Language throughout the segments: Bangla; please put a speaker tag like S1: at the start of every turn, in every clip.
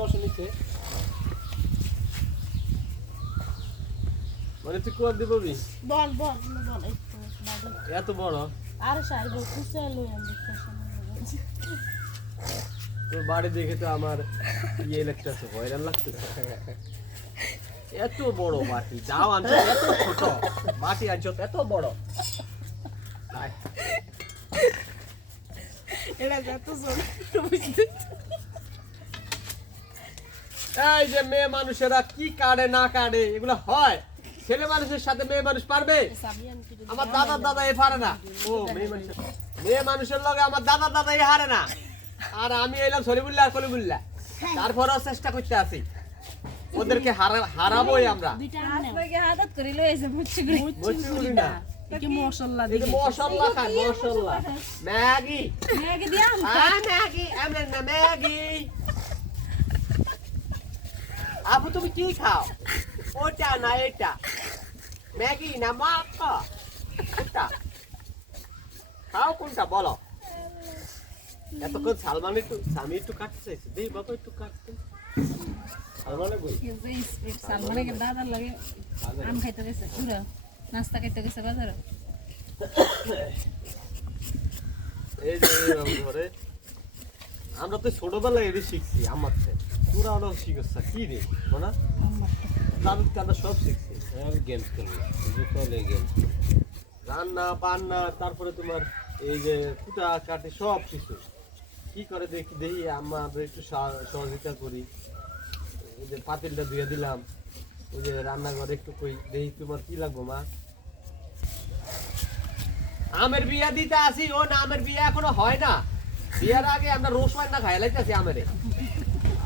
S1: বসে নিচে। মানে তুই কোয়ার দিব বি
S2: বল বল বল এই তো বাজে।
S1: এত বড়?
S2: আর সাইব কুসে লই আমি
S1: তোর বাড়ি দেখে তো আমার ইয়ে লাগতেছে হয়রান লাগতেছে। এত বড় মাটি যাও আনছো এত ছোট। মাটি আনছো এত বড়।
S2: এটা যত বুঝতে
S1: এই যে মেয়ে মানুষেরা কি কাটে না কাটে এগুলো হয়। ছেলে মানুষের সাথে মেয়ে মানুষ পারবে? আমার দাদার দাদা এ পারে না। ও মেয়ে মানুষের মেয়ে মানুষের লগে আমার দাদার দাদা এ হারে না। আর আমি এলাম সলিবুল্লাহ আর কলিবুল্লাহ তারপরেও চেষ্টা করতে আছি। ওদেরকে হারা- হারাবোই আমরা।
S3: পাকে হাতত করে লইছে বুঝছি করে
S1: বুঝছি বলি না
S2: কি মশলা
S1: এই যে মশলা খান মশলা ম্যাগি
S3: মেয়েকে দিয়াম
S1: আ ম্যাগি এমন না ম্যাগি আপু তুমি কি খাও? ওটা না এটা। ম্যাগি না মাখা কোনটা? খাও কোনটা বলো। এতক্ষণ সালমান একটু স্বামী একটু কাটতে চাইছে। দেই বাবা একটু কাটতে। সালমানে বই।
S3: সালমানের দাদার লাগে আম খাইতে গেছে পুরো। নাস্তা খাইতে গেছে বাজারে।
S1: এই যে এরকম ধরে আমরা তো ছোটবেলায় এটি শিখছি আমার থেকে। শিখছ। কি রে? না দাদুর কাদা সব শিখছি।
S4: গেমস খেলব। শুধু গেমস
S1: রান্না বান্না তারপরে তোমার এই যে কুটা কাটে সব কিছু। কি করে দেখি দেখি আমরা একটু সহযোগিতা করি। ওই যে পাতিলটা ধুয়ে দিলাম। ওই যে রান্নাঘরে একটু কই দেখি তোমার কি লাগবো মা। আমের বিয়া দিতে আসি ও না আমের বিয়া এখনও হয় না। বিয়ার আগে আমরা রোজ না খাই লাইতেছি আমেরে।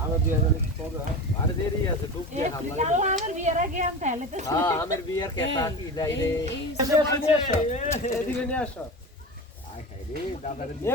S4: আমার বিয়ে জানি কবে হয়?
S1: দেরি আছে ডুব দিয়ে লাগে
S3: আমার বিয়ের আগে আম খাইলে তো।
S1: হ্যাঁ আমের বিয়ার কি লাই
S4: এদিকে নিয়ে আসো। এদিকে নিয়ে আসো।
S1: আয় খাই রে দিয়ে